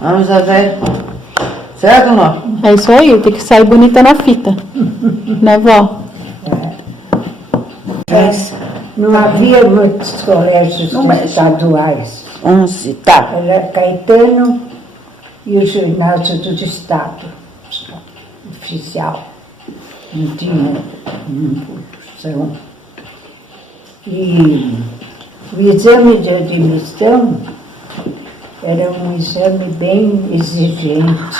Vamos fazer. Certo ou não? É isso aí, tem que sair bonita na fita. Né, vó? Não havia muitos colégios estaduais. 11, tá. Era Caetano e o ginásio do Estado, oficial. Não tinha impulsão. E o exame de admissão era um exame bem exigente.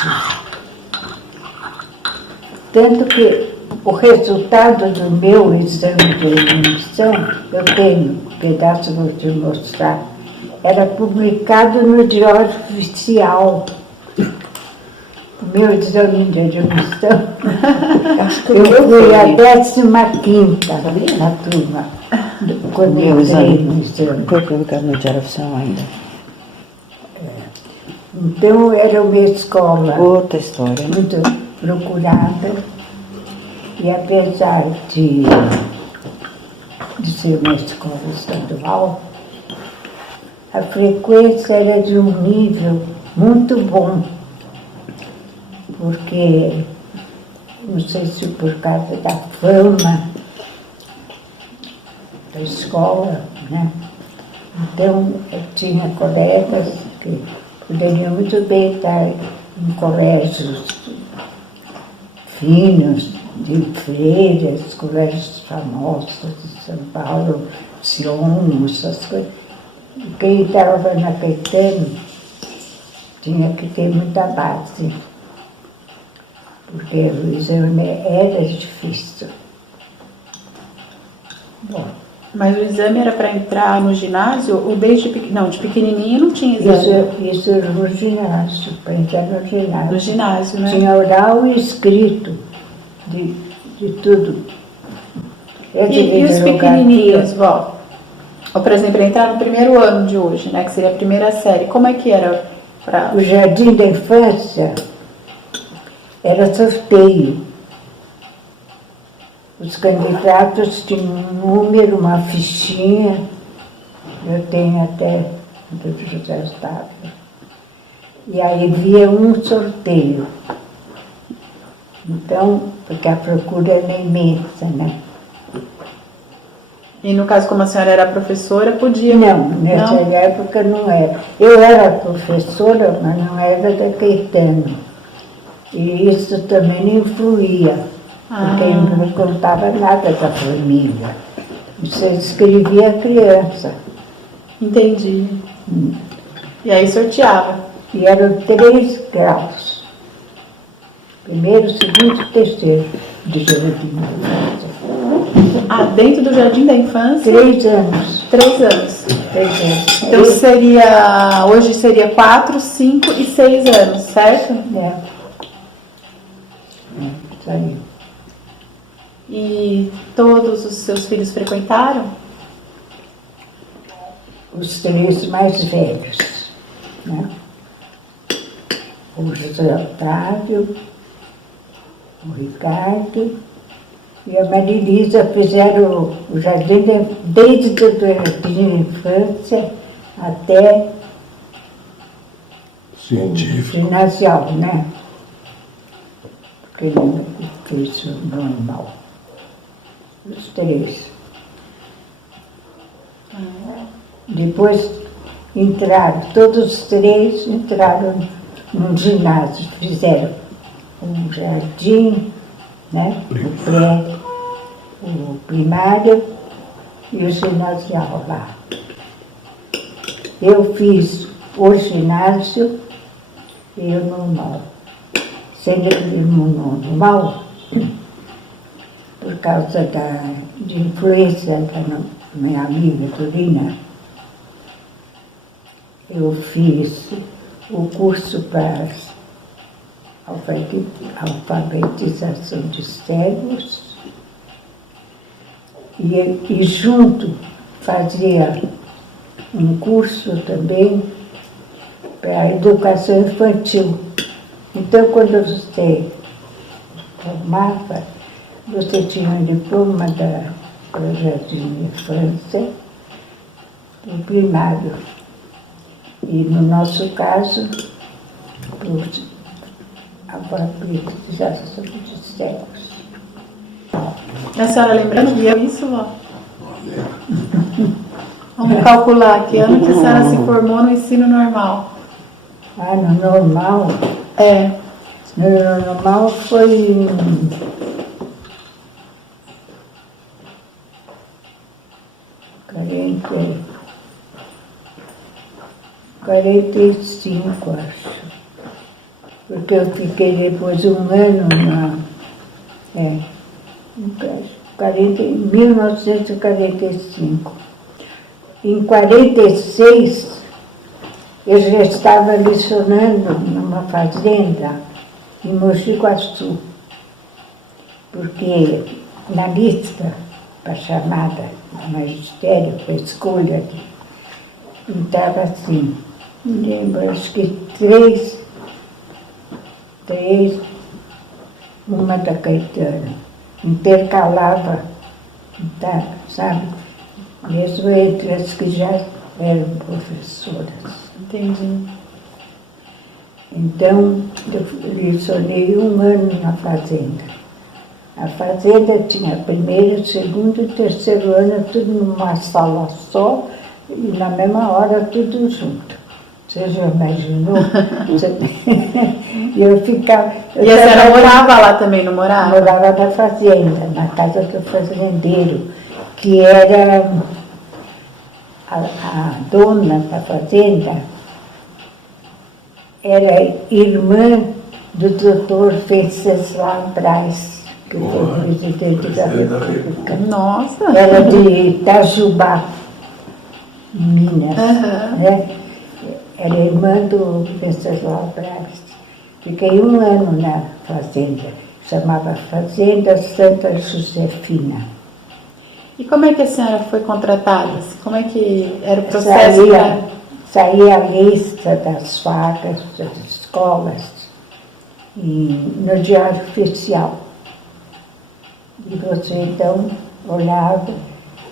Tanto que o resultado do meu exame de admissão, eu tenho um pedaço, vou te mostrar, era publicado no Diário Oficial. O meu exame de admissão, eu fui a 15ª na turma, quando eu entrei no exame. Foi publicado no Diário Oficial ainda. Então, era uma escola Outra história. muito procurada, e apesar de ser uma escola estadual, a frequência era de um nível muito bom, porque, não sei se por causa da fama da escola, né? Então, eu tinha colegas que poderiam muito bem estar em colégios finos, de freiras, colégios famosos de São Paulo, Sion, essas coisas. Quem estava na Caetano tinha que ter muita base, porque o exame era difícil. Bom, Mas o exame era para entrar no ginásio ou desde não, de pequenininho não tinha exame? isso era no ginásio, para entrar no ginásio. No ginásio, né? Tinha oral e escrito, de tudo. E os pequenininhos, vó? Ou, por exemplo, entrar no primeiro ano de hoje, né? Que seria a primeira série. Como é que era para... O jardim da infância era sorteio. Os candidatos tinham um número, uma fichinha. Eu tenho até do José Estado. E aí havia um sorteio. Então, porque a procura era imensa, né? E no caso, como a senhora era professora, podia? Não, nessa época não era. Eu era professora, mas não era da Caetano. E isso também influía, porque não contava nada da família. Você escrevia a criança. Entendi. E aí sorteava. E eram 3 graus. Primeiro, segundo e terceiro de jardim da infância. Ah, dentro do jardim da infância? 3 anos. 3 anos. 3 anos. Então hoje seria 4, 5 e 6 anos, certo? Isso aí. E todos os seus filhos frequentaram? Os 3 mais velhos, né? O José Otávio, o Ricardo e a Marilisa fizeram o jardim desde o jardim de infância até científico. ginasial, né? Porque não fez o normal. Os 3. Depois entraram, todos os 3 entraram num ginásio, fizeram um jardim, né? O pré, o primário e o ginasial lá. Eu fiz o ginásio e o normal. Sendo que no normal, por causa de influência da minha amiga Turina, eu fiz o curso para alfabetização de cegos e junto fazia um curso também para educação infantil. Então, quando você formava, você tinha um diploma da projeto de infância, o primário. E no nosso caso, por alfabetização de cegos. A senhora lembrando, viu isso, vó? Vamos calcular que ano que a senhora se formou no ensino normal. Ah, no normal? É. No normal foi em 45, acho. Porque eu fiquei depois um ano em 1945. Em 46, eu já estava lecionando numa fazenda em Mogi Guaçu, porque na lista para chamada do magistério, para escolha, estava assim, me lembro, acho que três, uma da Caetano, intercalava, tá, sabe? Mesmo entre as que já eram professoras. Entendi. Então, eu lecionei um ano na fazenda. A fazenda tinha primeiro, segundo e terceiro ano, tudo numa sala só, e na mesma hora tudo junto. Você já imaginou? E eu ficava... E a senhora morava lá também, não morava? Morava na fazenda, na casa do fazendeiro, que era a dona da fazenda, era irmã do doutor Venceslau Braz, que foi presidente da República. Nossa! Era de Itajubá, Minas. Né? Era irmã do Venceslau Braz. Fiquei um ano na fazenda, chamava Fazenda Santa Josefina. E como é que a senhora foi contratada? Como é que era o processo? Saía a lista das vagas das escolas no Diário Oficial. E você, então, olhava,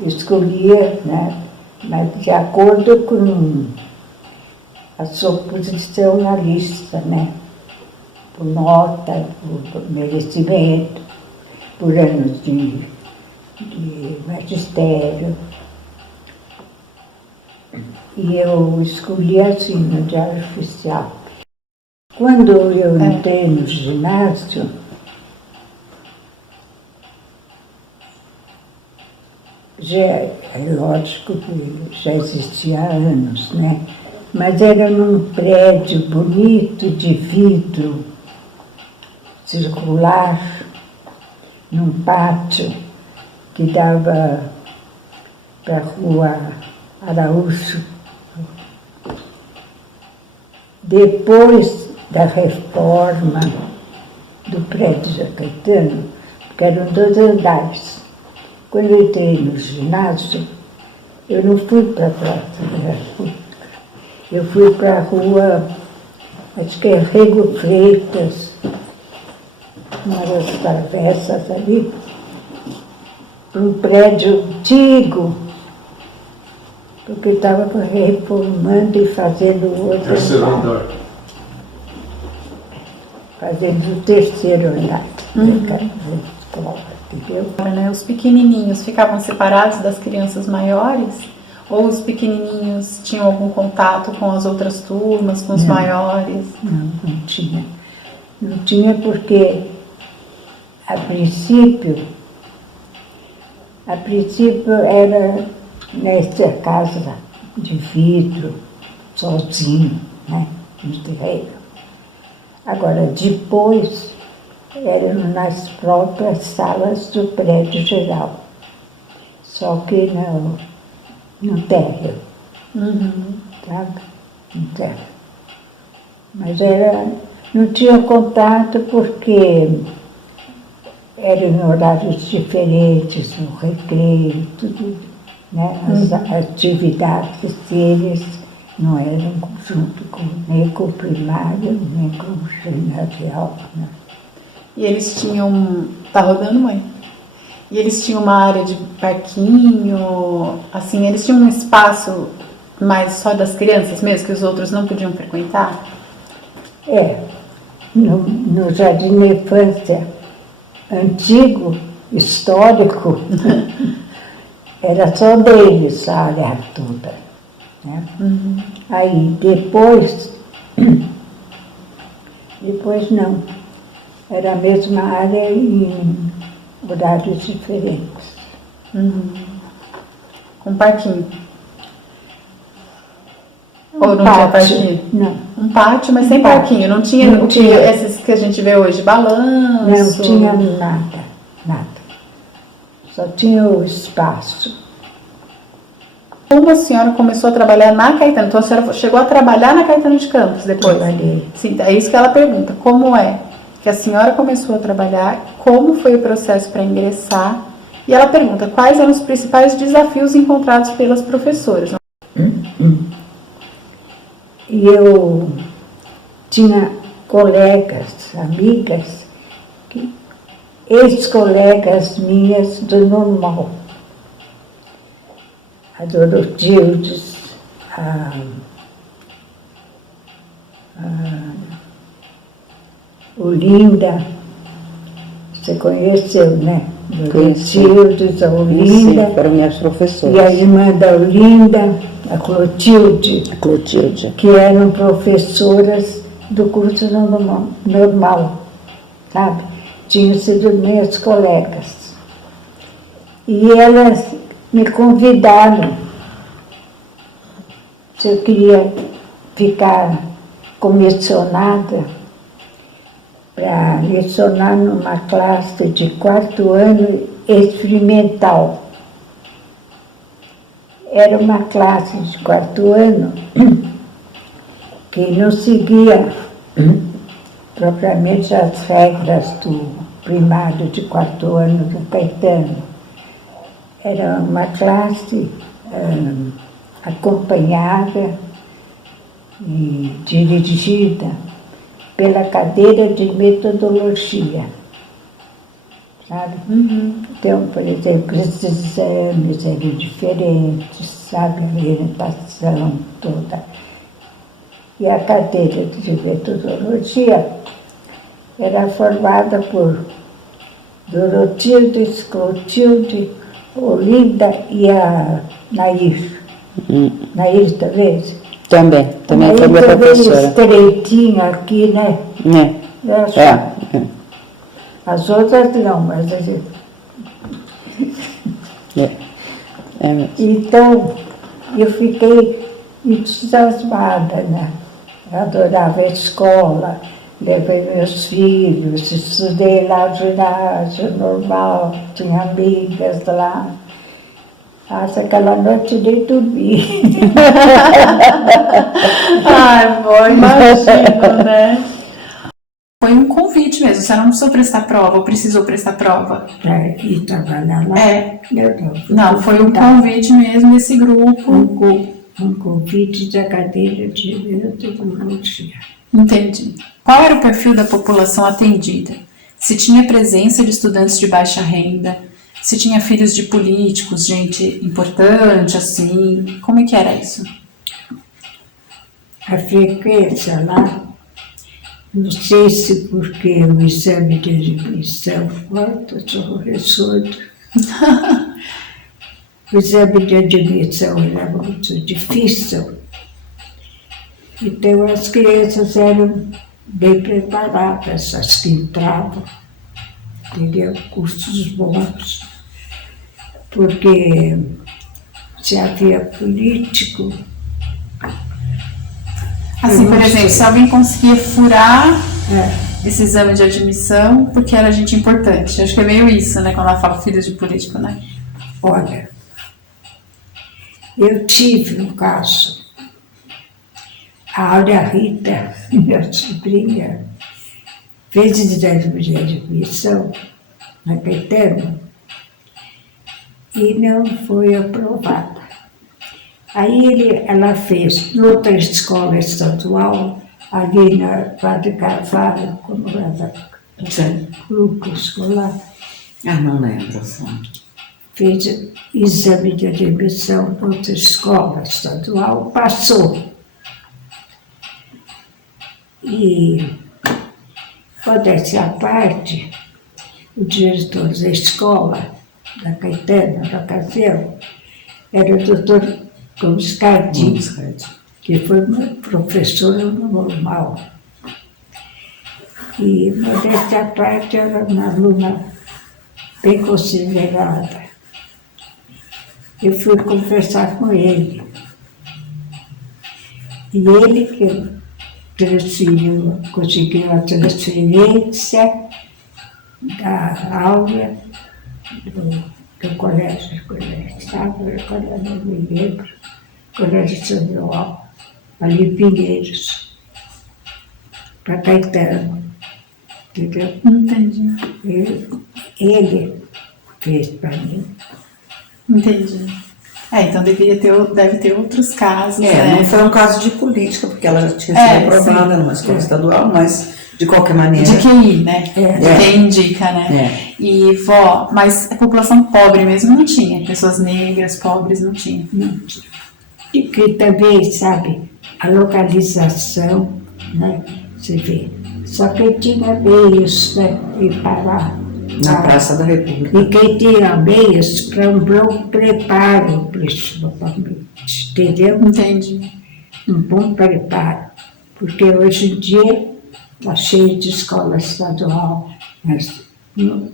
escolhia, né, mas de acordo com a sua posição na lista, né? Por nota, por merecimento, por anos de magistério. E eu escolhi assim no Diário Oficial. Quando eu entrei no ginásio, já, é lógico que já existia há anos, né? Mas era num prédio bonito de vidro, circular, num pátio que dava para a Rua Araújo. Depois da reforma do prédio Zé Caetano, porque eram 2 andares, quando eu entrei no ginásio, eu não fui para a Praça da República, eu fui para a rua, acho que é Rego Freitas, uma das travessas ali, um prédio antigo, porque eu estava reformando e fazendo outro. Terceiro andar. Fazendo o terceiro andar da escola, entendeu? Né? Os pequenininhos ficavam separados das crianças maiores? Ou os pequenininhos tinham algum contato com as outras turmas, com os maiores? Não tinha. Não tinha porque, a princípio era nessa casa de vidro, sozinho, né, no terreno. Agora, depois, eram nas próprias salas do prédio geral, só que no térreo, sabe? No térreo. Mas não tinha contato porque eram em horários diferentes, no recreio, tudo, né? As atividades deles não eram junto nem com o primário, nem com o ginasial, né? E eles tinham... Tá rodando, mãe? E eles tinham uma área de parquinho, assim, eles tinham um espaço mais só das crianças mesmo, que os outros não podiam frequentar? No Jardim da Infância antigo, histórico, era só deles a área toda. Né? Aí depois não, era a mesma área em horários diferentes. Um parquinho. Ou não tinha parquinho? Não. Um pátio, mas sem parquinho. Não tinha Não o que tinha. esses que a gente vê hoje, balanço. Não tinha nada. Só tinha o espaço. Como a senhora começou a trabalhar na Caetano? Então a senhora chegou a trabalhar na Caetano de Campos depois? Trabalhei. Sim, é isso que ela pergunta. Como é que a senhora começou a trabalhar? Como foi o processo para ingressar? E ela pergunta quais eram os principais desafios encontrados pelas professoras. E eu tinha colegas, amigas, ex-colegas minhas do normal. A Dorotildes, a Olinda, você conheceu, né? Dorotildes, a Olinda. Sim, foram minhas E professoras. a irmã da Olinda, a Clotilde. A Clotilde. Que eram professoras do curso normal, sabe? Tinham sido minhas colegas. E elas me convidaram se eu queria ficar comissionada para lecionar numa classe de 4º ano experimental. Era uma classe de 4º ano que não seguia propriamente as regras do primário de 4º ano do Caetano. Era uma classe acompanhada e dirigida pela cadeira de metodologia, sabe? Então, por exemplo, esses exames eram diferentes, sabe? A orientação toda. E a cadeira de metodologia era formada por Dorotildes, Clotilde, Olinda e a Nair. Nair, talvez? Também foi minha professora. Estreitinha aqui, né? Era só. As outras não, mas a gente... Então, eu fiquei entusiasmada, né? Eu adorava a escola, levei meus filhos, estudei lá no ginásio normal, tinha amigas lá. Mas aquela noite nem dormi. Ai, vó, imagino, né? Foi um convite mesmo, a senhora não precisou prestar prova, ou precisou prestar prova? Para ir trabalhar lá? Não, foi um convite mesmo desse grupo. Um convite da cadeira de metodologia. Entendi. Qual era o perfil da população atendida? Se tinha presença de estudantes de baixa renda? Se tinha filhos de políticos, gente importante, assim? Como é que era isso? A frequência lá, não sei se porque o exame de admissão, eu sou professor. O exame de admissão era muito difícil. Então as crianças eram bem preparadas, as que entravam, entendeu? Cursos bons. Porque se havia político... Assim, por exemplo, se alguém conseguia furar esse exame de admissão porque era gente importante. Acho que é meio isso, né? Quando ela fala filhos de político, né? Olha, eu tive um caso. A Áurea Rita, minha sobrinha, fez exame de admissão na Caetano e não foi aprovada. Aí ela fez noutra escola estadual, ali na Padre Carvalho, como era o grupo escolar. Não lembro. fez exame de admissão para outra escola estadual, passou. E, modéstia à parte, o diretor da escola, da Caetano, da ocasião, era o doutor Gomes Cardim, que foi uma professora normal. E, modéstia à parte, era uma aluna bem considerada. Eu fui conversar com ele. E ele que conseguiu a transferência da aula do colégio, sabe? Eu não me lembro, Colégio Estadual, ali em Pinheiros, para Caetano, entendeu? Entendi. Ele fez para mim. Entendi. Então deve ter outros casos, É, né? não foi um caso de política, porque ela já tinha sido aprovada numa escola estadual, mas de qualquer maneira. De QI, né? De quem indica, né? E, vó, mas a população pobre mesmo não tinha. Pessoas negras, pobres, não tinha. Não tinha. E que também, sabe, a localização, né? Você vê. Só que tinha meios, né? De parar. Na Praça da República. E quem tinha meios para um bom preparo, principalmente, entendeu? Entendi. Um bom preparo. Porque hoje em dia está cheio de escola estadual, mas não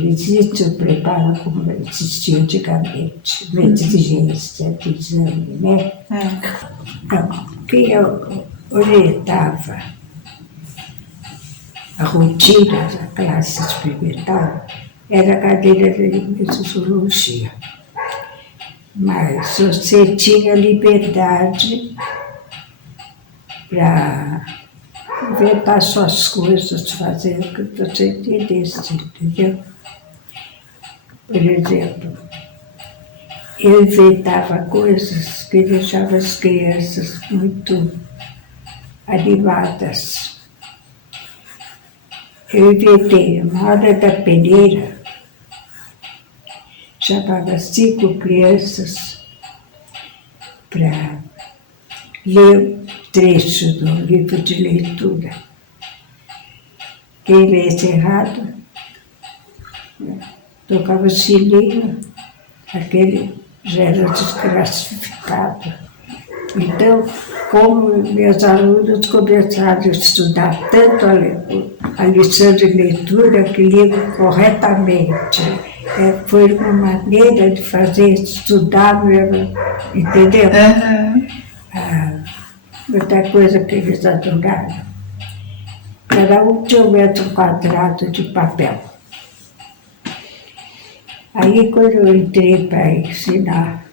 existe o preparo como existia antigamente, uma exigência de exame, né? Então, quem eu orientava a rotina da classe experimental era a cadeira de metodologia. Mas você tinha liberdade para inventar suas coisas, fazer o que você entendesse, entendeu? Por exemplo, eu inventava coisas que deixavam as crianças muito animadas. Eu inventei uma hora da peneira, chamava 5 crianças para ler trecho do livro de leitura. Quem lesse errado, tocava sininho, aquele já era desclassificado. Então, como meus alunos começaram a estudar tanto a lição de leitura que liam corretamente, foi uma maneira de fazer estudar mesmo, entendeu? Outra coisa que eles adoraram. Cada um tinha 1 metro quadrado de papel. Aí, quando eu entrei para ensinar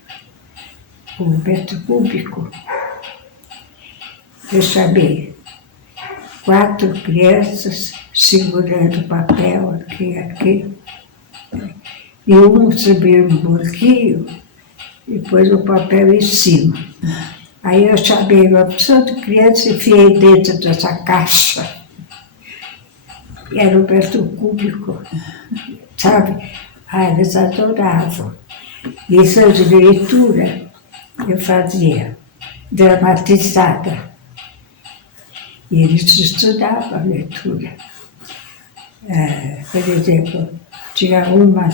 o metro cúbico, eu chamei 4 crianças segurando o papel aqui, e um subiu no banquinho e pôs o papel em cima. Aí eu chamei uma opção de criança e enfiei dentro dessa caixa. Era um metro cúbico, sabe? Eles adoravam. Lição de leitura eu fazia, dramatizada. E eles estudavam a leitura. Por exemplo, tinha uma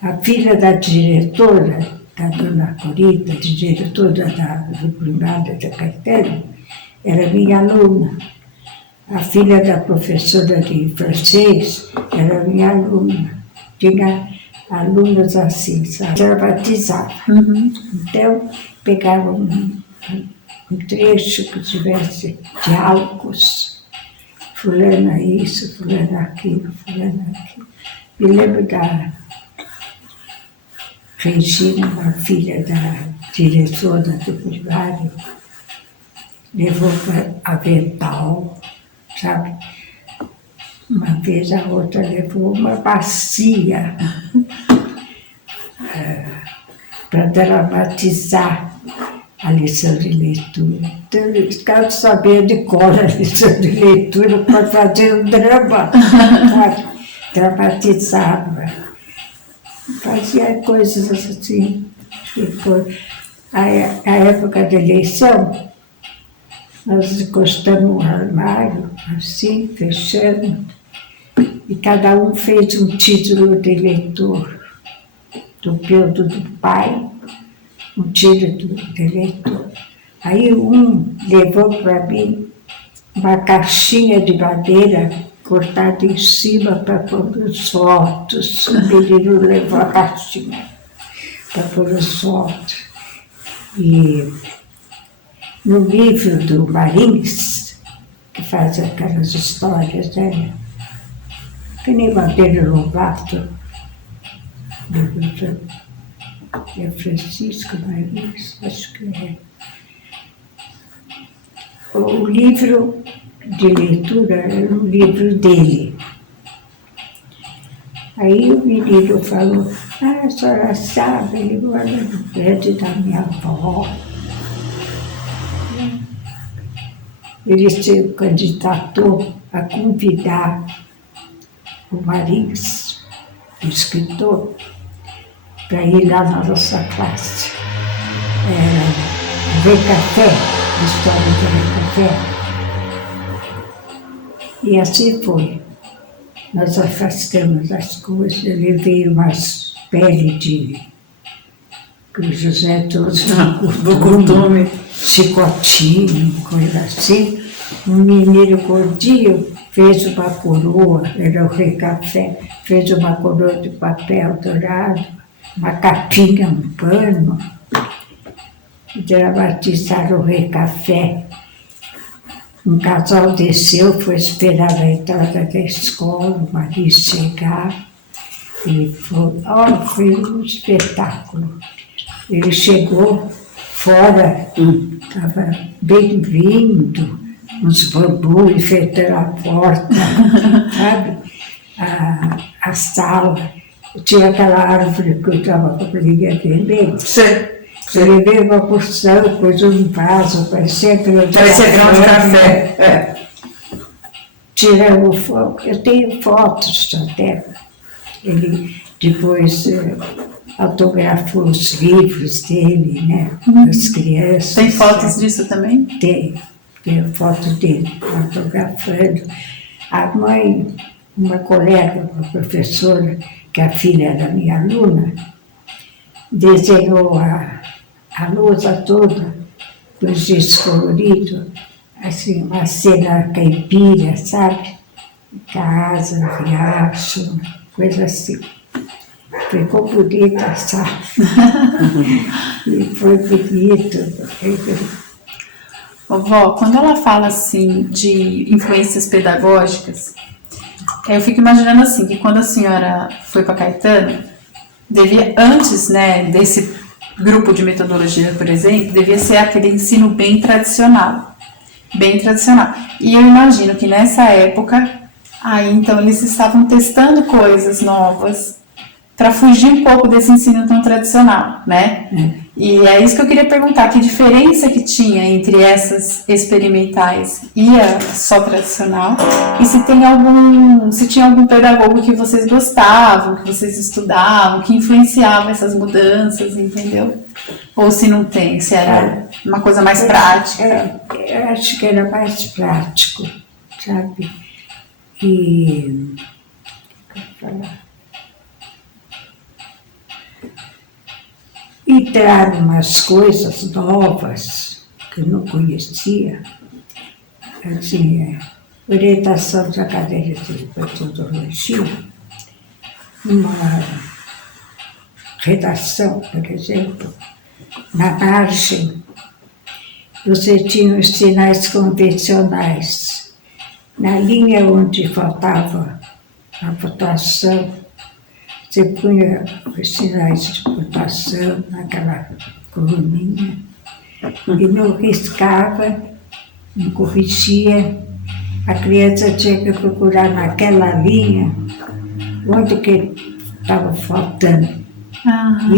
a filha da diretora, da dona Corita, diretora do primário da Caetano, era minha aluna. A filha da professora de francês era minha aluna. Tinha alunos assim, sabe? Dramatizava. Então, pegava um trecho que tivesse diálogos. Fulana isso, fulana aquilo, fulana aquilo. Me lembro da Regina, uma filha da diretora do primário, levou para avental, sabe? Uma vez a outra levou uma bacia para dramatizar a lição de leitura. Então, eles ficavam sabendo de cor a lição de leitura para fazer um drama, sabe? Dramatizava. fazia coisas assim. Foi a época da eleição, nós encostamos um armário, assim, fechamos, e cada um fez um título de eleitor, do período do pai, um título de eleitor. Aí um levou para mim uma caixinha de madeira cortada em cima para pôr os votos. O menino levou a caixinha para pôr os votos. E no livro do Marins, que faz aquelas histórias, né? Que nem Monteiro Lobato, é Francisco Marins, acho que é. O livro de leitura era um livro dele. Aí o menino falou, a senhora sabe, ele mora no prédio da minha avó. Ele se candidatou a convidar o Marins, o escritor, para ir lá na nossa classe. Era ver café, história de ver café. E assim foi. Nós afastamos as coisas, eu levei umas peles que o José trouxe do costume, chicotinho, coisa assim. Um menino gordinho fez uma coroa, era o Rei Café, fez uma coroa de papel dourado, uma capinha, um pano. Dramatizaram o Rei Café. Um casal desceu, foi esperar a entrada da escola, o marido chegar. Ele foi um espetáculo. Ele chegou fora, estava bem-vindo, uns bambus enfeitando a porta, sabe? A sala. Tinha aquela árvore que eu estava com a briga vermelha. Sim. Ele veio uma porção, pôs um vaso, parecia grão de café. É. Tiramos foto, eu tenho fotos até. Ele depois autografou os livros dele, né? Das crianças. Tem fotos disso também? Tem foto dele autografando. A mãe, uma colega, uma professora, que é a filha da minha aluna, desenhou a lousa toda, com giz colorido, assim, uma cena caipira, sabe? Casa, riacho, coisa assim. Ficou bonita, sabe? E foi bonito. Vó, quando ela fala assim de influências pedagógicas, eu fico imaginando assim, que quando a senhora foi para Caetano, devia, antes, né, desse grupo de metodologia, por exemplo, devia ser aquele ensino bem tradicional. Bem tradicional. E eu imagino que nessa época, aí então eles estavam testando coisas novas para fugir um pouco desse ensino tão tradicional, né? E é isso que eu queria perguntar, que diferença que tinha entre essas experimentais e a só tradicional, e se tinha algum pedagogo que vocês gostavam, que vocês estudavam, que influenciava essas mudanças, entendeu? Ou se não tem, se era uma coisa mais prática. Eu acho que era mais prático, sabe? E... entraram umas coisas novas que eu não conhecia, assim, orientação da cadeira de metodologia, uma redação, por exemplo, na margem, você tinha os sinais convencionais. Na linha onde faltava a pontuação, você punha os sinais de pontuação naquela coluninha e não riscava, não corrigia. A criança tinha que procurar naquela linha onde que estava faltando.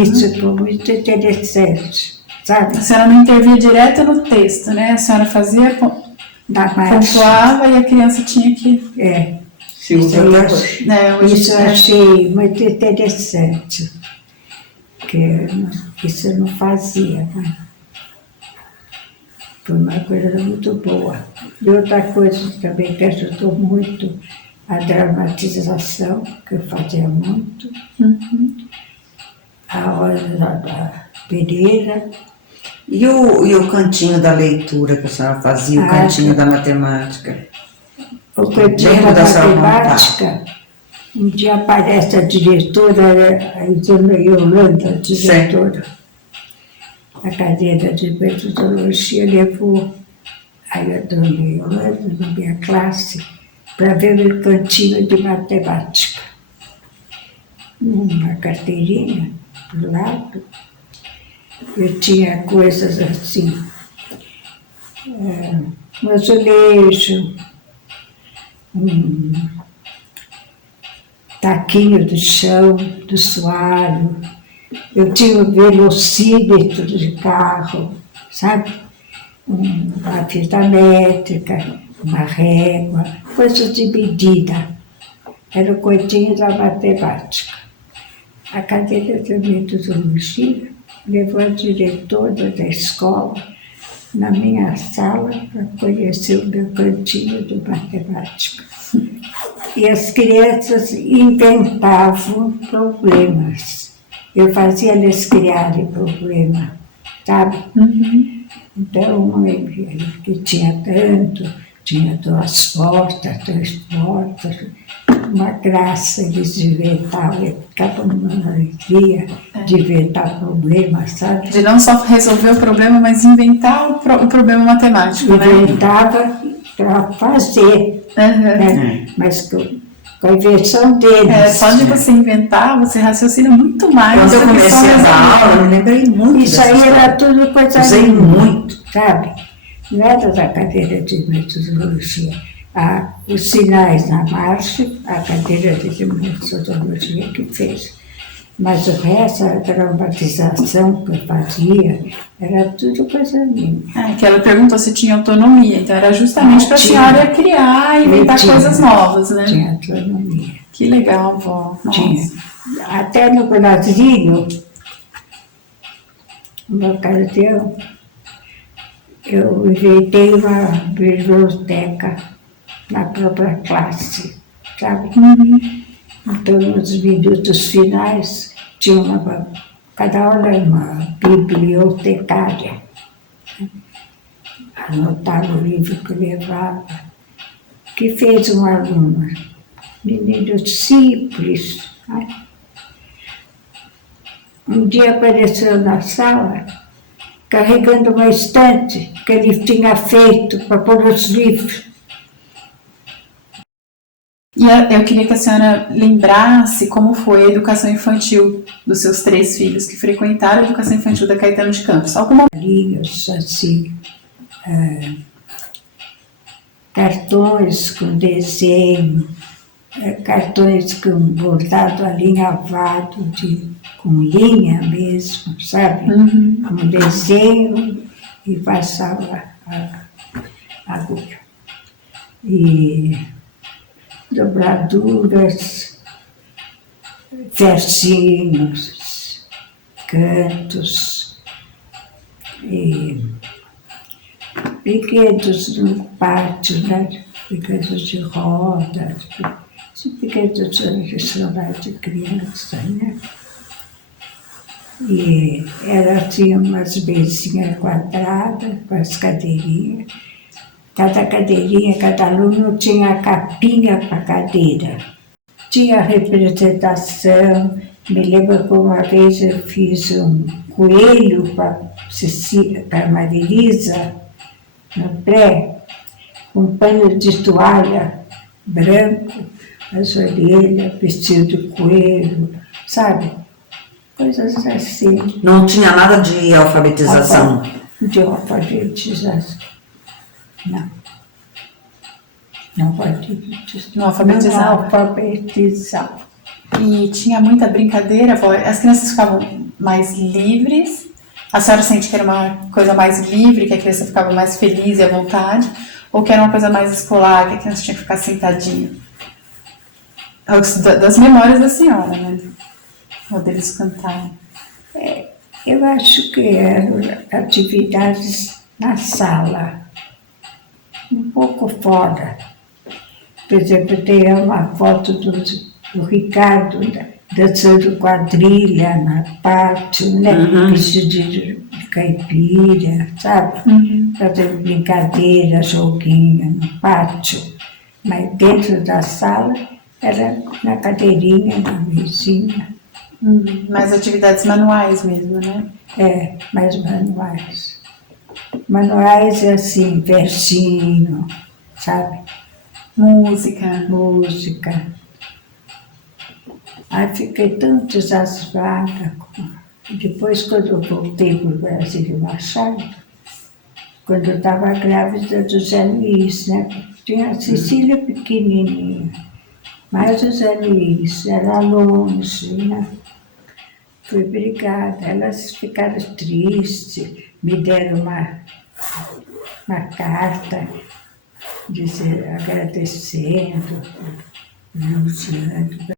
Isso foi muito interessante, sabe? A senhora não intervia direto no texto, né? A senhora fazia, pontuava e a criança tinha que... Se usa Isso aí até eu- hoje. Hoje Isso eu achei muito interessante, que isso eu não fazia, né? Foi uma coisa muito boa. E outra coisa também que ajudou muito, a dramatização, que eu fazia muito, a hora da Pereira, E o cantinho da leitura que a senhora fazia, o Ah, cantinho da matemática? o cantinho Dentro da da sua matemática. Um dia aparece a diretora, a dona Yolanda, a diretora, a cadeira de metodologia, levou aí a dona Yolanda na minha classe para ver o cantinho de matemática. Uma carteirinha do lado, eu tinha coisas assim, um azulejo, um taquinho do chão, do soalho. Eu tinha um velocímetro de carro, sabe? Uma fita métrica, uma régua, coisas de medida. Era o coitinho da matemática. A cadeira de metodologia levou a diretora da escola na minha sala para conhecer o meu cantinho de matemática. E as crianças inventavam problemas. Eu fazia eles criarem problema, sabe? Então, que tinha tanto, tinha 2 portas, 3 portas, uma graça eles inventavam, ficavam numa alegria de inventar problemas, sabe? de não só resolver o problema, mas inventar o problema matemático, né? Inventava para fazer, né? Mas com a invenção deles. Só de você inventar, você raciocina muito mais. Quando eu do que só comecei a resolver. dar aula, eu me lembrei muito Isso dessa aí era história. tudo coisa Usei linda, muito. sabe? Não era da cadeira de metodologia. Os sinais na marcha, a cadeira de metodologia que fez. Mas o resto, a dramatização que eu fazia, era tudo coisa minha. Que ela perguntou se tinha autonomia, então era justamente para a tinha. senhora criar e inventar Tinha. coisas novas, né? Tinha autonomia. Que legal, vó. Nossa. Tinha. Até no Brasil, no ocasião, eu inventei uma biblioteca na própria classe, sabe? Então, nos minutos finais, tinha cada hora uma bibliotecária. Anotava o livro que levava. Que fez um aluno, menino simples. Né? Um dia apareceu na sala, carregando uma estante que ele tinha feito para pôr os livros. E eu queria que a senhora lembrasse como foi a educação infantil dos seus 3 filhos que frequentaram a educação infantil da Caetano de Campos. Alguma Linhas assim, cartões com desenho, cartões com bordado alinhavado, com linha mesmo, sabe? Com desenho e passava a agulha. E dobraduras, versinhos, cantos e brinquedos no pátio, né? Brinquedos de roda, brinquedos tradicionais de criança, né? E era assim umas mesinhas quadradas com as cadeirinhas. Cada cadeirinha, cada aluno tinha a capinha para a cadeira. Tinha representação. Me lembro que uma vez eu fiz um coelho para a Marilisa, no pré, com um pano de toalha branco, as orelhas, vestido de coelho, sabe? Coisas assim. Não tinha nada de alfabetização. De alfabetização. Não. Não alfabetização. Não alfabetizava? Não alfabetizava. E tinha muita brincadeira, vó? As crianças ficavam mais livres? A senhora sente que era uma coisa mais livre, que a criança ficava mais feliz e à vontade? Ou que era uma coisa mais escolar, que a criança tinha que ficar sentadinha? Das memórias da senhora, né? Ou deles cantarem. Eu acho que eram atividades na sala, um pouco fora. Por exemplo, tem uma foto do Ricardo dançando quadrilha na pátio, né? Vestido de caipira, sabe? Fazendo brincadeira, joguinho no pátio. Mas dentro da sala era na cadeirinha, na mesinha. Mais atividades manuais mesmo, né? Mais manuais. Manuais é assim, versinho, sabe? Música. Música. Aí fiquei tão desastrada. Depois, quando eu voltei para o Brasil Machado, quando eu estava grávida do Zé Luiz, né? Tinha a Cecília pequenininha, mas o Zé Luiz era longe, né? Fui brigada, elas ficaram tristes, me deram uma carta agradecendo, anunciando.